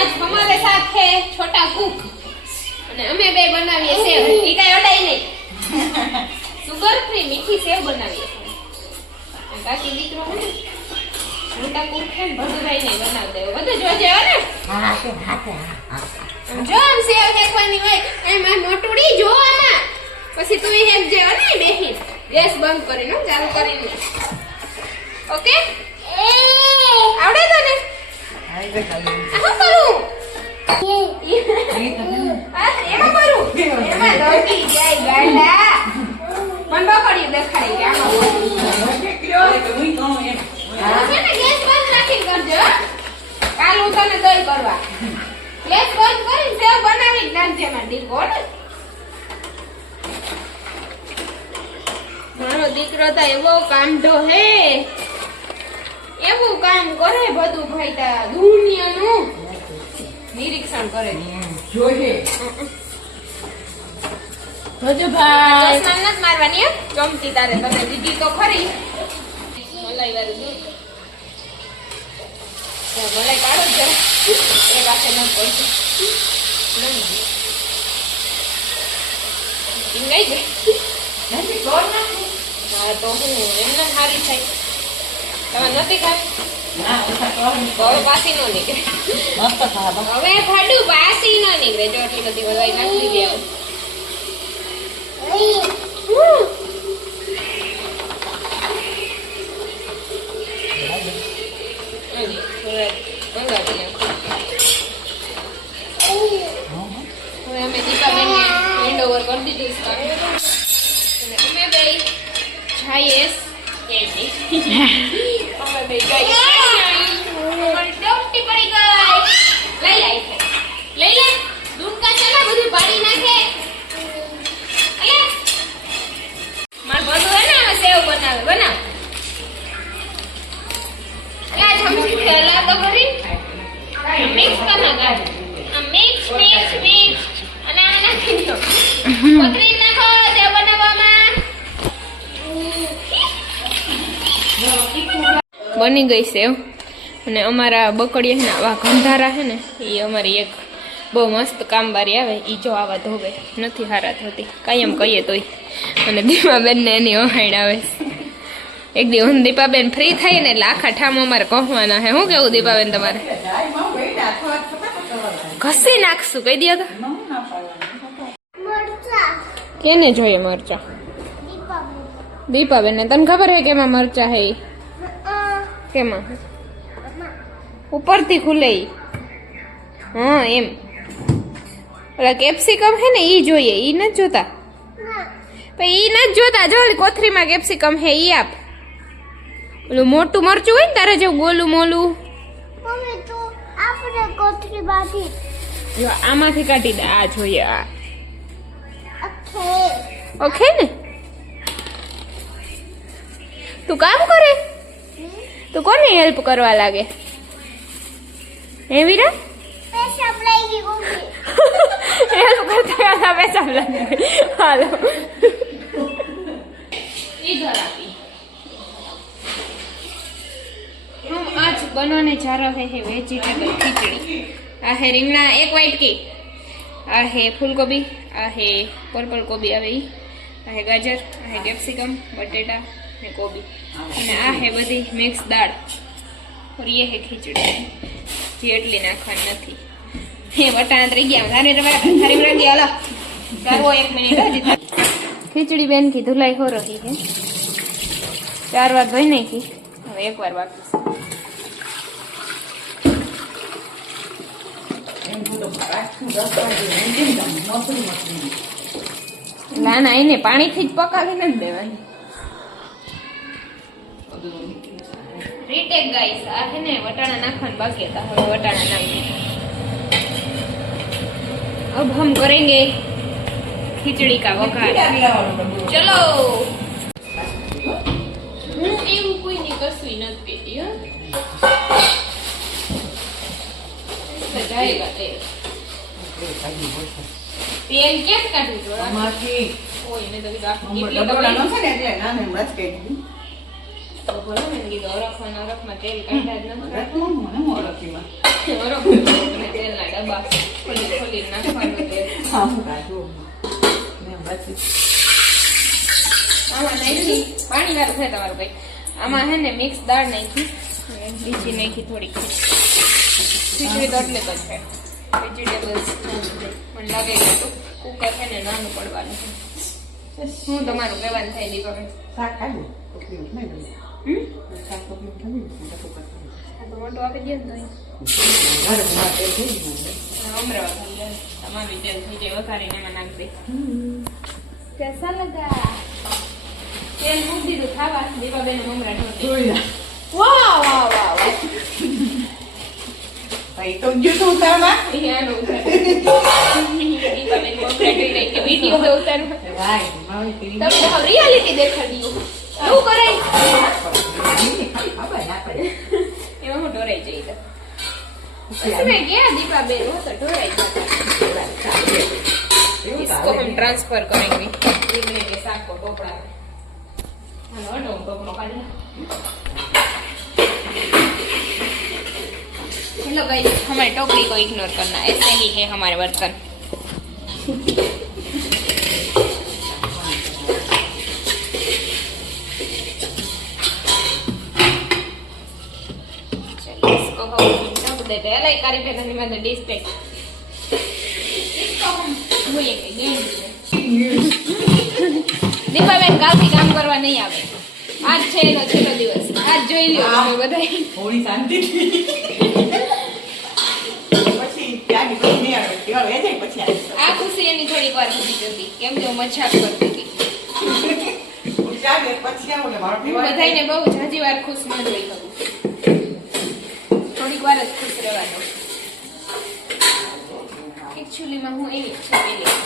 आज हमारे साथ है छोटा कुक અને અમે બે બનાવીએ સેવ ઈ કાઈ અડાઈ નહીં સુગર ફ્રી મીઠી સેવ બનાવીએ અને કાકી દીકરો હે મોટા કુક છે ભગુભાઈ નહીં બનાવતા એવું બધું જોજે હો ને હા જો આમ સેવ શેકવાની હોય એમાં મોટુડી જો આમાં પછી તું હેક જે હો ને બેહી ગેસ બંધ કરીને ચાલુ કરીને ઓકે આવડે તને આવી ગઈ આ કરું એમાં કરું એમાં દોડી જાય ગાડા મન બકડ્યું દેખાડી કે આમાં છે ને ગેસ બંધ રાખી કરજો કાલ હું તને દઈ કરવા ગેસ બંધ કરીને સેવ બનાવી જ નાખજે માં દીકો ને મારો દીકરો તો એવો કામઢો હે એવું કામ કરે બધું ભાઈ તા દુનિયાનું નિરીક્ષણ કરે જોઈએ ભાઈ ચશ્મા નથી મારવાની હે ચમચી તારે તને દીધી તો ખરી મલાઈ વાળું દૂધ મલાઈ કાઢો જ એક હાથે ન પડશે નહીં ગઈ નથી કોણ નાખું હા તો હું એમને સારી થાય તમે નથી ખાવી ના ઓછા કોણ હવે પાસી નો નીકળે મસ્ત ખાવા હવે ફાડું પાસી નો નીકળે જો એટલી બધી વળવાઈ નાખી દીધી હવે અમે દીપાબેનને હેન્ડ ઓવર કરી દીધું છે અને અમે બે જઈએ અમે બે જઈએ અમારી ડોટી પડી ગઈ લઈ લે દુનકા ચલા બધું પાડી નાખે માર બધું હે ને અમે સેવ બનાવ યા સમજી ખેલા તો ભરી મિક્સ કરના ગાડ આ મિક્સ અને આ નાખી દો પતરી નાખો તે બનાવવામાં બની ગઈ સેવ અને અમારા બકડીયા ને આવા ગંધારા છે ને એ અમારી એક બહુ મસ્ત કામવારી આવે એ જો આવા ધોવે નથી હારા થતી કાયમ કહીએ તોય અને દીપાબેનને એની ઓહાઈડ આવે એક દિવસ દીપાબેન ફ્રી થાય ને એટલે આખા ઠામ અમારે કહવાના હે શું કેવું દીપાબેન તમારે ઘસી નાખશું કહી દો તો કેને જોઈએ મરચા દીપાબેન ને તને ખબર હે કેમાં મરચા હે કેમાં ઉપરથી ખુલે હા એમ ઓલા કેપ્સિકમ હે ને ઈ જોઈએ ઈ નથી જોતા પણ ઈ નથી જોતા જો કોથરીમાં કેપ્સિકમ હે ઈ આપ ઓલું મોટું મરચું હોય ને તારે જેવું ગોલું મોલું જો આમાંથી કાઢી દે આ જોઈએ આ ઓકે ને તું કામ કરે તું કોને હેલ્પ કરવા લાગે હે વીરા હેલ્પ કરતા હતા પેશાબ લાગે હાલો इधर आती हम आज बनाने जा रहे हैं वेजिटेबल खिचड़ी आ है રીંગણા एक वाइट की आ है फूल गोभी आ है पर्पल गोभी आ गई आ है गाजर आ है कैप्सिकम बटेटा ने गोभी અને આ है બધી મિક્સ દાળ और ये है खिचड़ी જે એટલી નાખવાની નથી હે વટાણા તરી ગયા ધારે થારી રંગી હાલો કરવો 1 મિનિટ હજી खिचड़ी बहन की धुलाई हो रही है 4 बार धोई नहीं की अब एक बार बाकी लाना आईने पानी थी पकावी न देवानी रीटेक गाइस आ है ने वटाणा नाखवान बाकी था હવે वटाणा नाखी अब हम करेंगे खिचड़ी का वघार चलो હું એવું કોઈ ની કસુઈ નથી પીતી હો સજાયેગા તે તેલ કેમ કાઢું જોડા માથી ઓય ને તો કીધું ડબડા ન છે ને એટલે ના ને મત કે તો બોલો મેં કીધું અરખમાં તેલ કાઢ્યા જ નથી મને મોરખીમાં અરખમાં તેલ ડબ્બા ખોલી નાખવાનું તેલ. હા, હું કાઢું. ને પછી આમાં નાખી પાણી વાળું છે તમારું કઈ. આમાં હે ને મિક્સ દાળ નાખી બીજી નાખી થોડીક ખીચડી તો એટલે જ છે વેજીટેબલ્સ. મને લાગે કે કુકર છે ને નાનું પડવાનું છે. શું તમારું કહેવાનું થાય દીપાબેન? શાક ખાધું. ટોપલી ઉઠાઈ ગયું. શાક ટોપલી ઉઠાવી દીધું. તો કુકર ખાધું. આ તો મોટું આપી દે ને તો ઘરે ઘણા તેલ થઈ ગયું. અમરાવા ખાલી તમારી તેલ થઈ જાય વઘારીને એમાં નાખ દે. કેસા લગા? તેલ મૂકી દીધું ખાવા. દીપાબેન મમરા ઢોકી. જોઈ લે. વાહ વાહ વાહ વાહ. ભાઈ તો ગયું તું ઉતારવા. યાનો ઉતાર. દીપાબેન મમરા ઢોઈ રહી કે વિડીયો તો ઉતારવા. ભાઈ મારી પીરી. તમે તો રિયાલિટી દેખાડી એવું કરાય. એમાં હું ઢોરાઈ જઈ તો उसमें क्या दीपाबेन वो तो ढोराई जाता है. इसको हम ट्रांसफर करेंगे इडली के साथ को टोकरा में. हेलो नो टोकरा काढला. हेलो गाइस, हमारे टोकरी को इग्नोर करना. ऐसे ही है हमारे बर्तन. चलिए इसको हम देते हैं लाइक करी पे करने में डिश पे इसको हम धोएंगे गेंद से. દીપાબેન કાલથી કામ કરવા નહીં આવે. આજ છે એનો છેલ્લો દિવસ. આજ જોઈ લ્યો તમે બધાય. થોડી શાંતિ પછી ત્યાં નીકળી નહીં આવે. કેવા વે જાય પછી આવે. આ ખુશી એની થોડીક વાર સુધી જતી કેમ કે હું મજાક કરતી હતી. ચાલે પછી આવો ને મારો હું બધાયને બહુ જાજી વાર ખુશ ન જોઈ શકું. થોડીક વાર જ ખુશ રહેવાનું. એકચ્યુઅલીમાં હું એવી જ છું પેલી.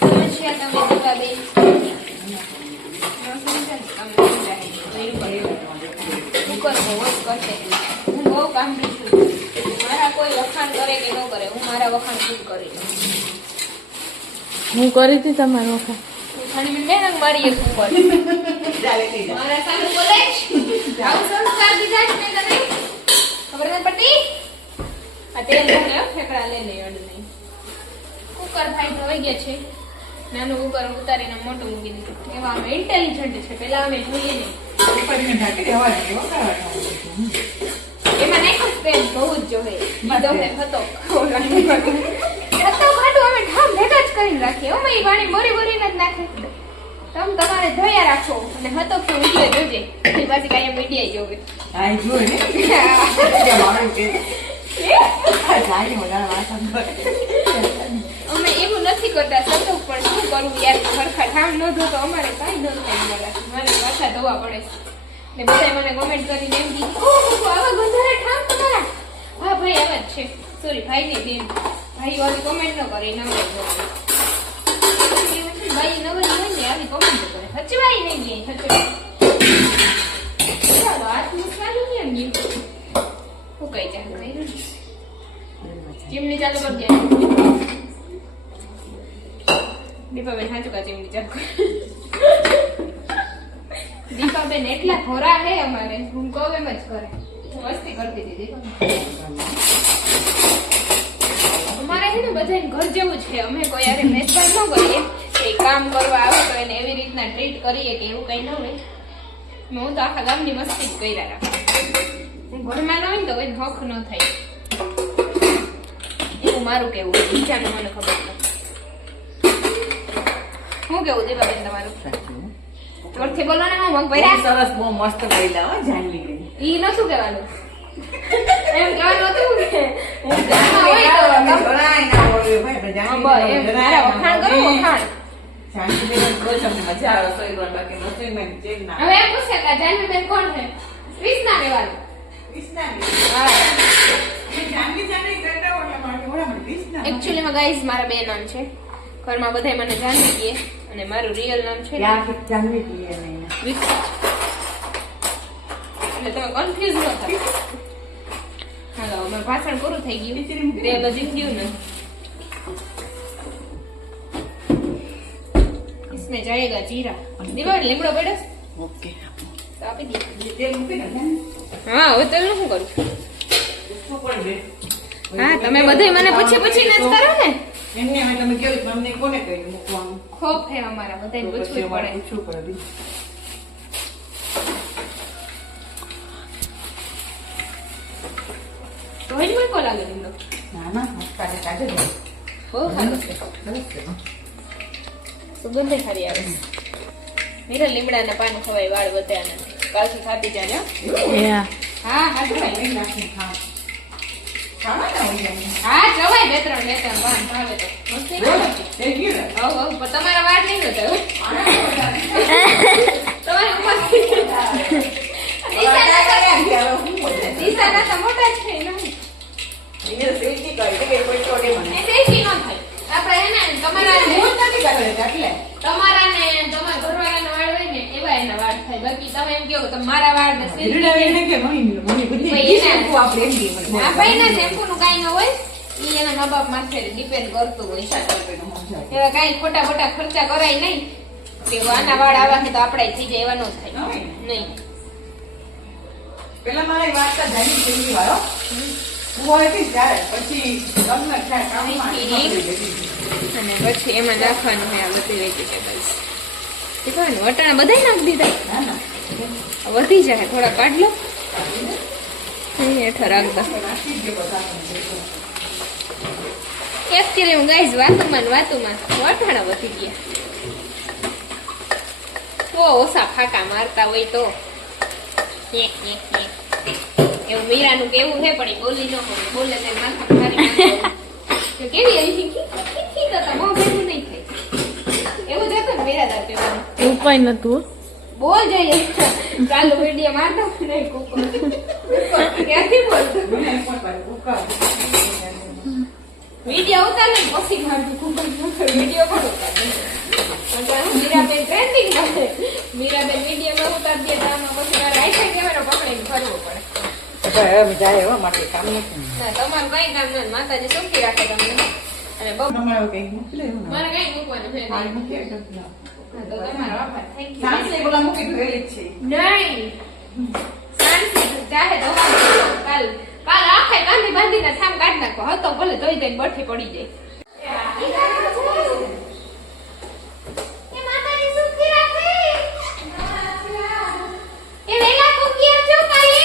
સમજ્યા તમે દીપાબેન? કુકર બહુ જ કરશે. હું બહુ કામ છું. મારા કોઈ વખાણ કરે કે ન કરે, હું મારા વખાણ ખુદ કરી લઉં. હું કરી હતી તમારો વખત. ખાલી મને બેન મારી એક ઉપર ચાલે થઈ જાય. મારા સામે બોલે આવું સંસ્કાર દીધા છે મેં તને ખબર નથી પડતી. આ તેલ ભરે ફેકડા લે લે અડ નહીં. કુકર ભાઈ ધોઈ ગયા છે. નાનું કુકર ઉતારીને મોટું મૂકી દીધું. એવા અમે ઇન્ટેલિજન્ટ છે. પેલા અમે જોઈએ નહીં. ઉપરને ઢાંકી દેવાનું. કેવો કરવા એમાં નાખ્યું સ્પેન બહુ જ જોવે. બીજો હે હતો હતો ખાટું અમે ઠામ ભેગા જ કરીને રાખીએ. અમે એ પાણી બોરી બોરીને જ નાખે. તમે તમારે ધોયા રાખો અને હતો કે વિડીયો જોજે. એ પાછી કાંઈ વિડીયો જોવે. આ જોઈ ને ત્યાં મારો કે જાય મોડા વાસણ કરે. અમે એવું નથી કરતા સતો પણ શું કરવું યાર. ખરખા ઠામ ન ધો તો અમારે કાંઈ ન થાય. મારે પાછા ધોવા પડે ને. બધાય મને કોમેન્ટ કરીને એમ કીધું આવા ગંધારે ઠામ તમારા. હા ભાઈ આવા જ છે. સોરી ભાઈ ની બેન. ભાઈ વાળી કોમેન્ટ ન કરે નવરે ભાઈ નવરી હોય ને આવી કોમેન્ટ કરે. હચવાઈ નહીં ગઈ હચવાઈ. ચાલો હાથ મુકાવી ને એમ ગયું હું કઈ ચાલુ કર્યું ચીમની ચાલુ કરી દે. દીપાબેન સાચું કા ચીમની ચાલુ કર. દીપાબેન એટલા ખોરા હે અમારે. હું કહું એમ જ કરે. હું મસ્તી કરતી હતી દીપાબેન. અમારે છે ને બધાને ઘર જેવું જ છે. અમે કોઈ યારે મેચભાન ન કરીએ કે કામ કરવા આવે તો એને એવી રીતના ટ્રીટ કરીએ કે એવું કઈ ન હોય. હું તો આખા ગામની મસ્તી જ કર્યા રાખું. હું ઘરમાં ન હોય ને તો કોઈ હક ન થાય. એવું મારું કેવું. બીજાનું મને ખબર નથી. શું કેવું દીપાબેન તમારું? જોરથી બોલો ને. હું મગ ભર્યા સરસ બહુ મસ્ત બોલ્યા હો જાનવી ગઈ. ઈ નતું કહેવાનું. એમ કહેવાનું હતું કે હું ઘરમાં હોય તો જરાય ના બોલ્યો ભાઈ પણ જાનવી એમ મારા વખાણ કરો વખાણ. જાનવી બેન કોઈ તમને મજા આવે રસોઈ કરવા બાકી રસોઈમાં ચેક ના હવે એમ પૂછે કે જાનવીબેન કોણ છે? ક્રિષ્ના લેવાનું. હા જાનવી કરતા હોય મારી ઓળા કૃષ્ણ એકચ્યુઅલીમાં ગાઈઝ મારા બે નામ છે. ઘરમાં બધાય મને જાનવી કહે અને મારું રિયલ નામ છે યાર કે જાનવી કીએ નહીં વિક્રમ. એટલે તમે કન્ફ્યુઝ ન થાઓ. હાલો મારું ભાષણ પૂરું થઈ ગયું. રિયલ હજી ગયું ને. इसमें जाएगा जीरा. દીવાલ લીમડો પડ્યો ઓકે તો આપી દે. તેલ મૂકી દે હા હવે તેલ શું કરું? ઉસકો પડ દે હા તમે બધું મને પૂછી પૂછીને જ કરો ને. એમને હવે તમે કેવું તમને કોને કહ્યું મૂકવાનું? ખોફ હે અમારા બધાને તો પછી પૂછવું અમારે પડે. પૂછવું પડે બી. ધોઈને મૂકો લાગે લીમડો. ના ના કાઢે કાઢે દે. બહુ સારું છે. સરસ છે. સુગંધ સારી આવે છે. નીરલ લીમડાના પાન ખવાય વાળ વધે આના. પાછું ખાતી જાય હો. યા હા હા ખવાય. એક નાખીને ખાવ. ખાવાના હોય એમ. હા જવાય બે ત્રણ પાન ભાવે તો મસ્તી ના બોલો, લાગે. થઈ ગયું ને? હવ હવ પણ તમારા વાળ નહીં વધે હો. આના તો વધારે. તમારે ઉપર દિશાના તો મોટા છે ને. એને સેફટી કરી કે કોઈ ચોટે મને. એ સેફટી ન થાય. આપણે હે ને તમારા હું નથી કરે એટલે. તમારા ને તમારા ઘરવાળાના વાળ હોય ને એવા એના વાળ થાય. બાકી તમે એમ કહો કે તમારા વાળ ને ધીરડા એને કે મમ્મી બધી ભાઈ એને- શેમ્પૂ આપણે એમ કહે મને. આ ભાઈ ના શેમ્પુ નું કાઈ ન હોય ઈ એના મા બાપ માથે ડિપેન્ડ કરતું હોય. એવા કાઈ ખોટા ખોટા ખર્ચા કરાય નહીં કે આના વાળ આવા છે તો આપણે થઈ જાય એવા ન થાય નહીં. પેલા મારી વાત તો જાણી જિંદગી વાળો હું હતી ત્યારે પછી તમને થાય કામમાં અને પછી એમાં નાખવાનું હોય આ બધી વેજીટેબલ્સ. એ કહે ને વટાણા બધાય નાખી દીધા. ના ના વધી જાય થોડા કાઢ લો અહીં હેઠળ રાખ દો. નાખી જ દે બધા એકચ્યુઅલી હું ગાઈઝ વાતુમાં વટાણા વધી ગયા. તો ઓછા ફાકા મારતા હોય તો એવું મીરાનું કેવું છે પણ એ બોલી ન હોય. બોલે તો માથા મારી નાખે. કેવી એવી શીખી તો તમે ભેગું નહીં થાય એવું જ હતું ને મીરાદાર કહેવાનું. એવું કઈ નતું હો. બોલ જઈએ ચાલુ વિડીયો મારતો નહીં કુકર ક્યાંથી બોલતો વિડીયો ઉતાર ને પછી મારતું કુકર વિડીયો પણ ઉતાર મીરાબેન ટ્રેન્ડિંગ કરે. મીરાબેન વિડીયો ઉતાર દે તો આમાં પછી મારે આઈફાઈ કેમેરો પકડીને ફરવો પડે. જાય એવા માટે કામ નથી ના તમારું કઈ કામ નથી. માતાજી સુખી રાખે તમને. અને બહુ તમારે કઈ મોકલે એવું ના મારે કઈ મૂકવાનું છે મારે નહીં. મૂકી એટલે ના. હા, તો તમારો આભાર. Thank you. સાંજે બોલા મૂકી ગયેલી જ છે નહીં શાંતિ ચાહે તો કાલ કાલ આખે ગાંધી બાંધીને થામ કાઢી નાખો. હતો ભલે ધોઈ દઈને બઠી પડી જાય. એ માતાજી સુખી રાખે. એ વેલા કુકી આવજો કાલે.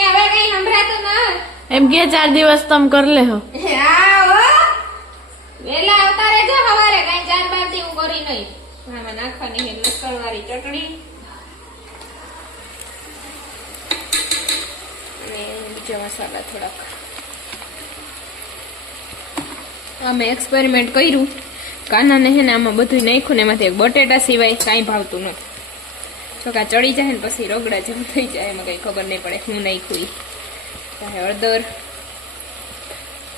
એ હવે કઈ સંભળાતું ના. એમ કે 4 દિવસ તમે કરી લેહો. હા હો વેલા આવતા રહેજો સવારે. કઈ 4-12 દી હું કરી નહીં. આમાં નાખવાની છે લસણવાળી ચટણી અને બીજા મસાલા થોડાક. અમે એક્સપેરિમેન્ટ કર્યું. કાનાને છે ને આમાં બધું નાખ્યું ને એમાંથી એક બટેટા સિવાય કાંઈ ભાવતું નથી. ચોખા ચડી જાય ને પછી રગડા જેવું થઈ જાય. એમાં કંઈ ખબર નહીં પડે હું નાખ્યું. ચાહે હળદર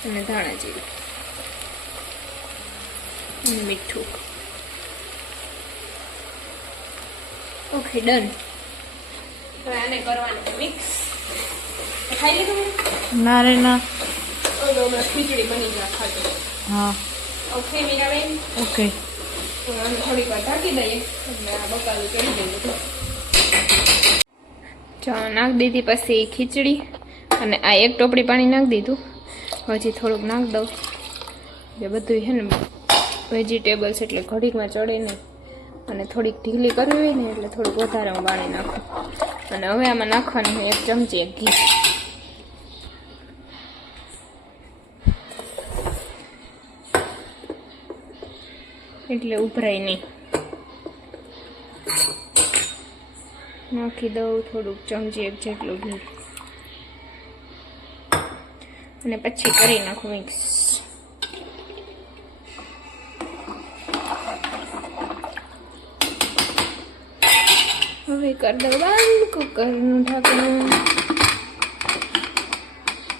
અને ધાણા જીરું અને મીઠું. Okay done. હવે આને કરવાનું મિક્સ. ખાઈ લીધું મેં? ના રે ના. ઓલો હમણાં ખીચડી બની જાય ખાતો. હા ઓકે મીરાબેન ઓકે. તો આને થોડીક વાર ઢાંકી દઈએ એટલે આ બકાલું ચડી જાય બધું. ચા નાખી દીધી પછી ખીચડી અને આ એક ટોપડી પાણી નાખી દીધું. હજી થોડુંક નાખી દઉં. જે બધું છે ને વેજીટેબલ્સ એટલે ઘડીકમાં ચડે નહીં અને થોડીક ઢીલી કરવી હોય ને એટલે થોડુંક વધારે હું પાણી નાખું. અને હવે આમાં નાખવાનું છે 1 ચમચી ઘી. એટલે ઉભરાય નહીં. નાખી દઉં થોડુંક ચમચી 1 જેટલું ઘી અને પછી કરી નાખું મિક્સ. હવે કરી દઉં બંધ કુકરનું ઢાંકણું.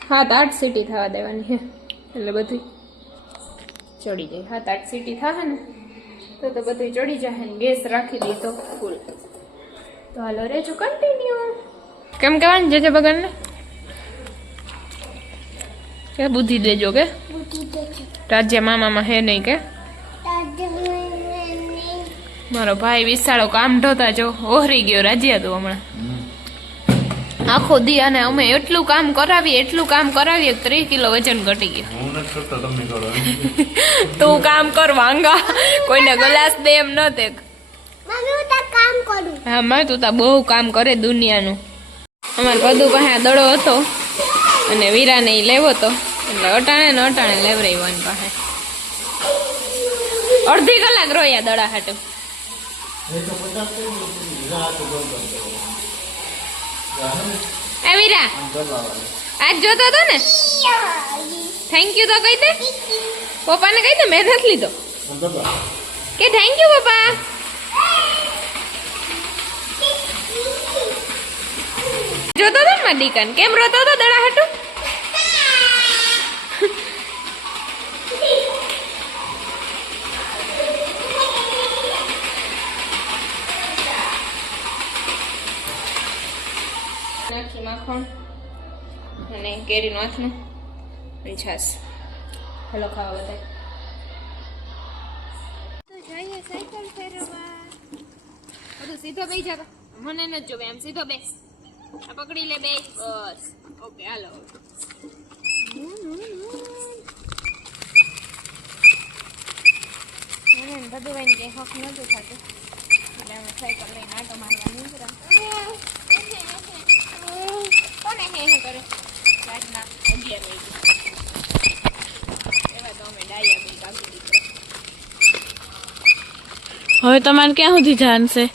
7-8 સીટી થવા દેવાની છે એટલે બધું ચડી જાય. 7-8 સીટી થાય ને તો બધું ચડી જાય. ગેસ રાખી દીધો ફૂલ. તો હાલો રેજો કન્ટિન્યુ. કેમ કહેવાનું જે બગન કે બુદ્ધિ દેજો કે રાજ્ય મામામાં હે નહીં કે મારો ભાઈ વિશાળો કામ ઢોતા જો ઓહરી ગયો રાજ્ય તો હમણાં આખો દી અને અમે એટલું કામ કરાવીએ 3 કિલો વજન ઘટી ગયું. હું નથી કરતો, તમે કરો. તું કામ કર વાંગા, કોઈને ગ્લાસ દે એમ ન દે. હા માં તું તા બહુ કામ કરે દુનિયાનું. અમારે બધું પાસે આ દડો હતો અને વીરાને ઈ લેવો તો એટલે અટાણે લેવરાવ્યો પાસે. અડધી કલાક રોયા દડા હાટું. એ વીરા આજ જોતો હતો ને, થેન્ક યુ તો કહી દે પપ્પાને, કહી દે મેં નથી લીધો કે થેન્ક યુ પપ્પા. જોતો હતો ને મારી દીકરાને કેમ રોતો હતો દડા હાટું. નાખી માખણ અને કેરીનું આથનું અને છાશ. હલો ખાવા બધા. તો જઈએ સાયકલ ફેરવવા. બધું સીધો બેસી જા, મને નથી જોવે આમ સીધો બેસ. આ પકડી લે બે, બસ ઓકે હાલો. મને બધું કઈ હક નતું થતું એટલે અમે સાયકલ લઈને આટો મારવા નીકળ્યા. કોને હે કરે રાતના 11 વાગે એવા તો અમે ડાયા બે કાપી દીધો. હવે તમારે ક્યાં સુધી જાણશે?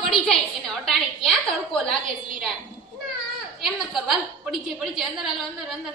પડી જાય એને અટાણે ક્યાં તડકો લાગે વીરા. એમ ન કરવા પડી જાય અંદર હાલો અંદર.